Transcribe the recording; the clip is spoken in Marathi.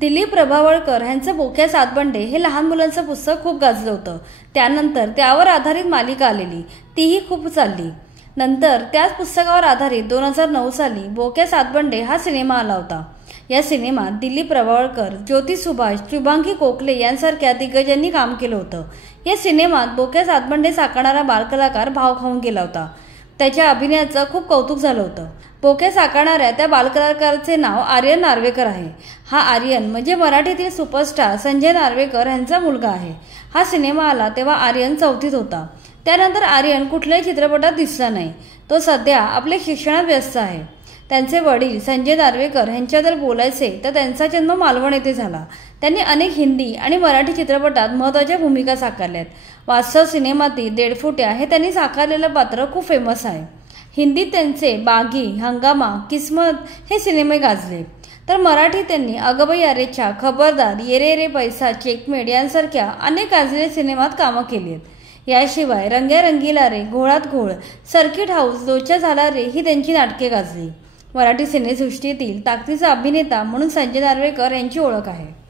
दिलीप प्रभावळकर यांचं बोक्या सातबंडे हे लहान मुलांचं पुस्तक खूप गाजलं होतं। त्यानंतर त्यावर आधारित मालिका आलेली, तीही खूप चालली। नंतर त्याच पुस्तकावर आधारित 2009 साली बोक्या सातबंडे हा सिनेमा आला होता। या सिनेमात दिलीप प्रभावळकर, ज्योती सुभाष, शुभांगी कोकले यांसारख्या दिग्गजांनी काम केलं होतं। या सिनेमात बोक्या सातबंडे साकारणारा बालकलाकार भाव खाऊन गेला होता। त्याच्या अभिनयाचं खूप कौतुक झालं होतं। बोक्या साकारणाऱ्या त्या बालकलाकाराचे नाव आर्यन नार्वेकर आहे। हा आर्यन म्हणजे मराठीतील सुपरस्टार संजय नार्वेकर यांचा मुलगा आहे। हा सिनेमा आला तेव्हा आर्यन 4थीत होता। त्यानंतर आर्यन कुठल्याही चित्रपटात दिसला नाही। तो सध्या आपल्या शिक्षणात व्यस्त आहे। त्यांचे वडील संजय नार्वेकर यांच्याबद्दल बोलायचे तर त्यांचा जन्म मालवण येथे झाला। त्यांनी अनेक हिंदी आणि मराठी चित्रपटात महत्त्वाच्या भूमिका साकारल्यात। वास्तव सिनेमातील देडफुट्या हे त्यांनी साकारलेलं पात्र खूप फेमस आहे। हिंदीत त्यांचे बागी, हंगामा, किस्मत हे सिनेमे गाजले, तर मराठीत त्यांनी अगबाई अरेच्चा, खबरदार, येरे रे पैसा, चेकमेट यांसारख्या अनेक गाजलेल्या सिनेमात कामं केली आहेत। याशिवाय रंग्या रंगीला रे, घोळात घोळ, सर्किट हाऊस, लोचा झाला रे ही त्यांची नाटके गाजली। मराठी सिनेसृष्टीतील ताकदीचा अभिनेता म्हणून संजय नार्वेकर यांची ओळख आहे।